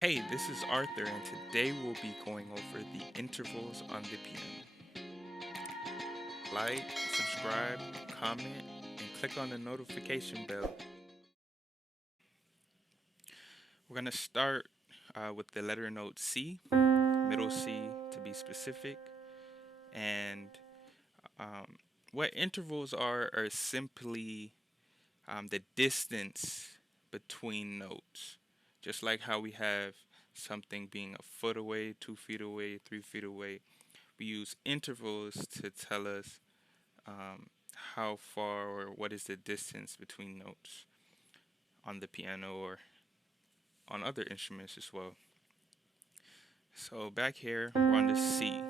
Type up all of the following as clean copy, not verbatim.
Hey, this is Arthur, and today we'll be going over the intervals on the piano. Like, subscribe, comment, and click on the notification bell. We're going to start with the letter note C, middle C to be specific. And what intervals are simply the distance between notes. Just like how we have something being a foot away, 2 feet away, 3 feet away, we use intervals to tell us how far or what is the distance between notes on the piano or on other instruments as well. So back here, we're on the C.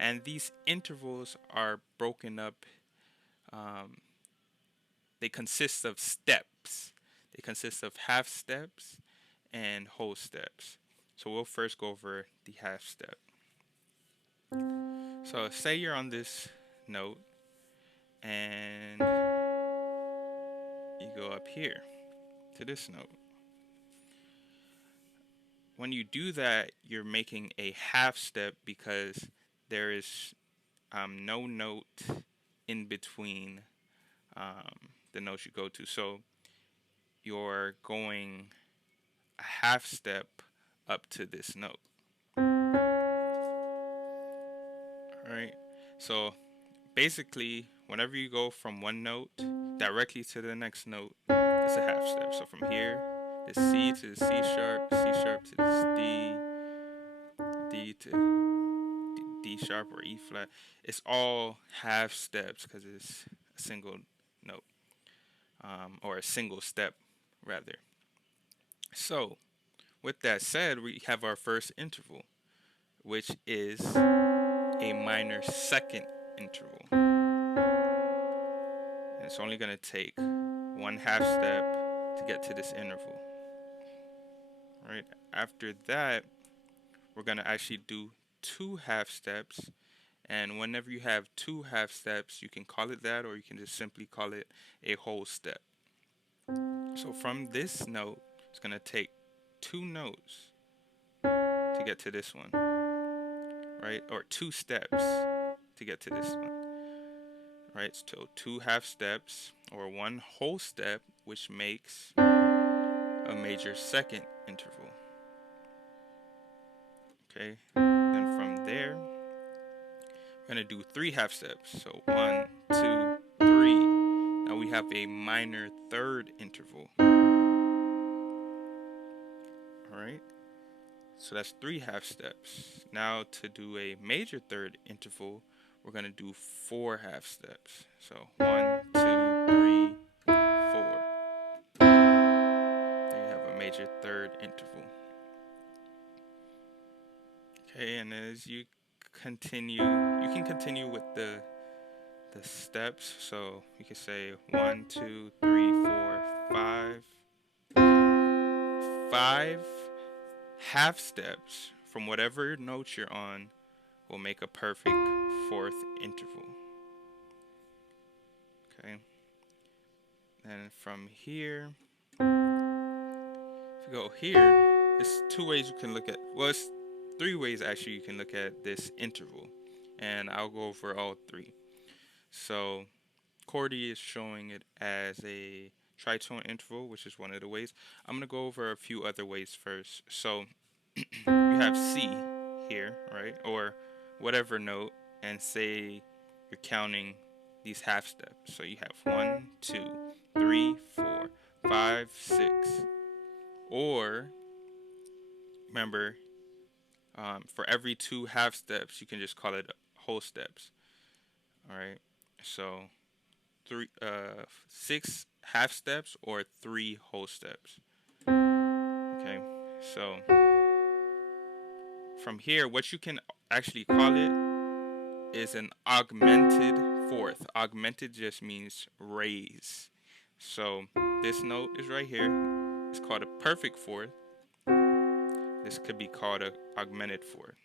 And these intervals are broken up. Um, they consist of steps. They consist of half steps and whole steps. So we'll first go over the half step. So say you're on this note and you go up here to this note. When you do that, you're making a half step because there is no note in between the notes you go to. So you're going a half step up to this note. All right. So basically, whenever you go from one note directly to the next note, it's a half step. So from here, the C to the C sharp to this D to D sharp or E flat. It's all half steps because it's a single note, or a single step rather. So with that said, we have our first interval, which is a minor second interval. And it's only going to take one half step to get to this interval. All right. After that, we're going to actually do two half steps. And whenever you have two half steps, you can call it that, or you can just simply call it a whole step. So from this note, it's going to take two notes to get to this one, right? Or two steps to get to this one, right? So two half steps or one whole step, which makes a major second interval. Okay, then from there, we're going to do three half steps. So 1, 2, 3. Now we have a minor third interval. All right, so that's three half steps. Now to do a major third interval, we're going to do four half steps. So 1, 2, 3, 4. There you have a major third interval. Okay, and as you continue, you can continue with the steps. So you can say 1, 2, 3, 4, 5. 5 half steps from whatever note you're on will make a perfect fourth interval. Okay. And from here, if you go here, it's two ways you can look at. Well, it's three ways actually you can look at this interval, and I'll go over all three. So Chordie is showing it as a tritone interval, which is one of the ways. I'm going to go over a few other ways first. So you have C here, right? Or whatever note, and say you're counting these half steps. So you have 1, 2, 3, 4, 5, 6. Or remember, for every two half steps, you can just call it whole steps. All right. So 6 half steps or 3 whole steps. Okay, so from here, what you can actually call it is an augmented fourth. Augmented just means raise. So this note is right here. It's called a perfect fourth. This could be called an augmented fourth.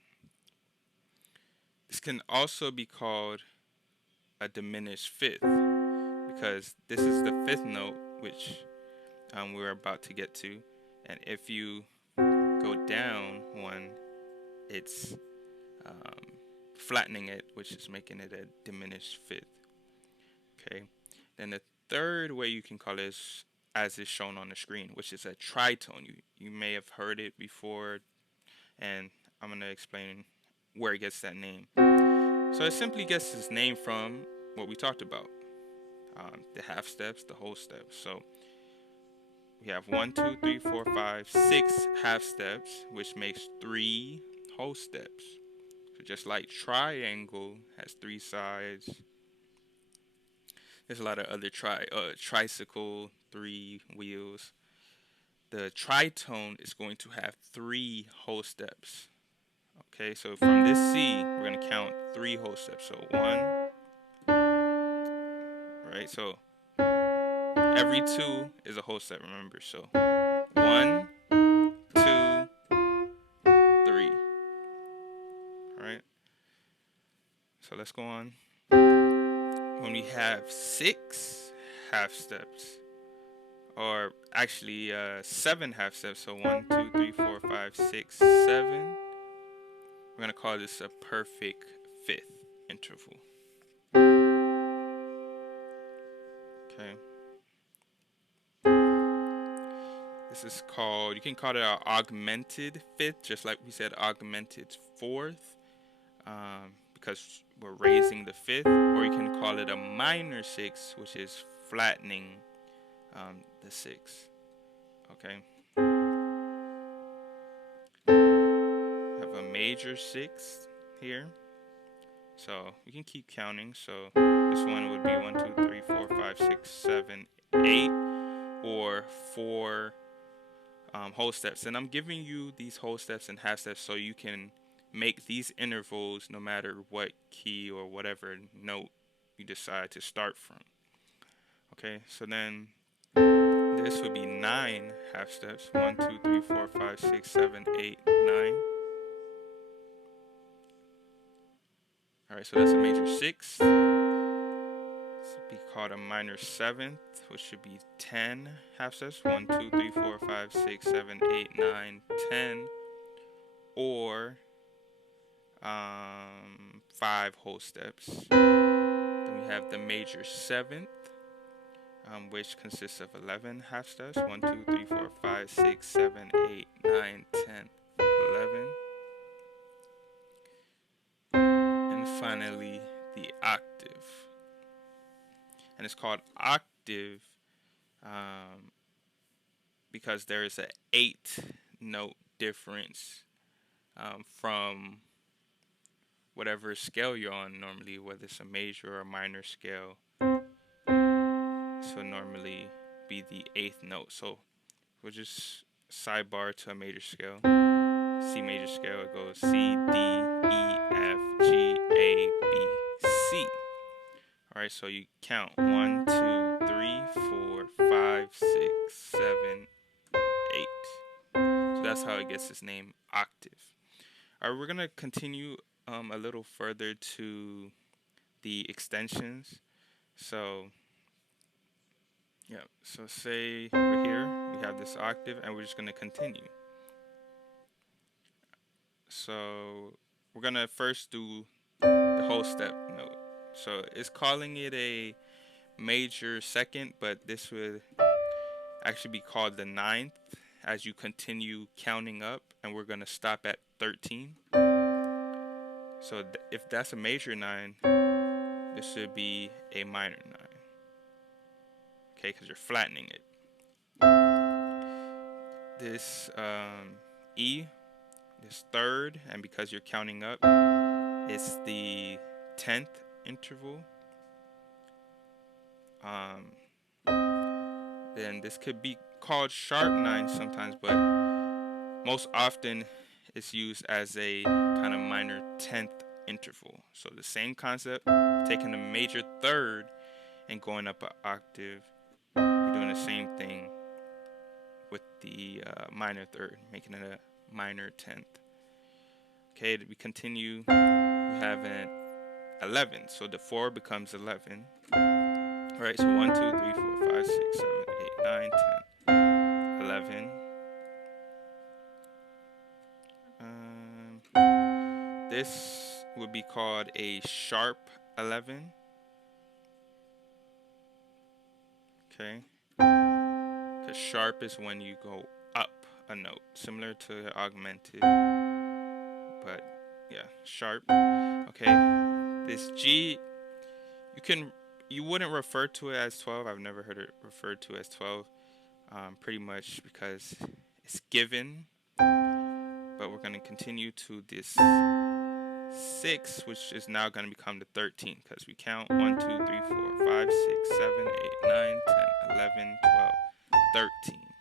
This can also be called a diminished fifth, because this is the fifth note, which we're about to get to. And if you go down one, it's flattening it, which is making it a diminished fifth. Okay. Then the third way you can call it is as is shown on the screen, which is a tritone. You may have heard it before, and I'm gonna explain where it gets that name. So it simply gets its name from what we talked about, the half steps, the whole steps. So we have 1, 2, 3, 4, 5, 6 half steps, which makes 3 whole steps. So just like triangle has 3 sides, there's a lot of other tricycle, 3 wheels. The tritone is going to have 3 whole steps. Okay, so from this C, we're going to count 3 whole steps. So 1, right? So every 2 is a whole step, remember. So 1, 2, 3. All right. So let's go on. When we have 6 half steps, or actually 7 half steps, so 1, 2, 3, 4, 5, 6, 7, we're going to call this a perfect fifth interval. Okay. This is called, you can call it an augmented fifth, just like we said augmented fourth, because we're raising the fifth, or you can call it a minor sixth, which is flattening the sixth. Okay. Have a major sixth here. So we can keep counting. So this one would be 1, 2, 3, 4, 5, 6, 7, 8, or 4 whole steps. And I'm giving you these whole steps and half steps so you can make these intervals no matter what key or whatever note you decide to start from. Okay, so then this would be 9 half steps. 1, 2, 3, 4, 5, 6, 7, 8, 9. Alright, so that's a major sixth. This would be called a minor seventh, which should be 10 half steps. 1, 2, 3, 4, 5, 6, 7, 8, 9, 10. Or 5 whole steps. Then we have the major seventh, which consists of 11 half steps. 1, 2, 3, 4, 5, 6, 7, 8, 9, 10, 11. And finally, the octave. And it's called octave because there is an 8-note difference from whatever scale you're on normally, whether it's a major or a minor scale. So normally be the 8th note. So we'll just sidebar to a major scale. C major scale, it goes C, D, E, F, G, A, B, C. Alright, so you count 1, 2, 3, 4, 5, 6, 7, 8. So that's how it gets its name, octave. Alright, we're gonna continue a little further to the extensions. So yeah, so say we're here, we have this octave, and we're just gonna continue. So we're gonna first do the whole step note. So it's calling it a major second, but this would actually be called the 9th as you continue counting up, and we're gonna stop at 13. So if that's a major 9, this should be a minor 9. Okay, because you're flattening it. This E, this third, and because you're counting up, it's the 10th interval. Then this could be called sharp 9 sometimes, but most often it's used as a kind of minor 10th interval. So the same concept, taking a major third and going up an octave, you're doing the same thing with the minor third, making it a minor 10th. Okay, we continue. We have an 11, so the 4 becomes 11. Alright, so 1, 2, 3, 4, 5, 6, 7, 8, 9, 10, 11. This would be called a sharp 11. Okay. Because sharp is when you go up a note, similar to augmented. But yeah, sharp. Okay. This G, you wouldn't refer to it as 12. I've never heard it referred to as 12. Pretty much because it's given. But we're going to continue to this 6, which is now going to become the 13, because we count 1, 2, 3, 4, 5, 6, 7, 8, 9, 10, 11, 12, 13.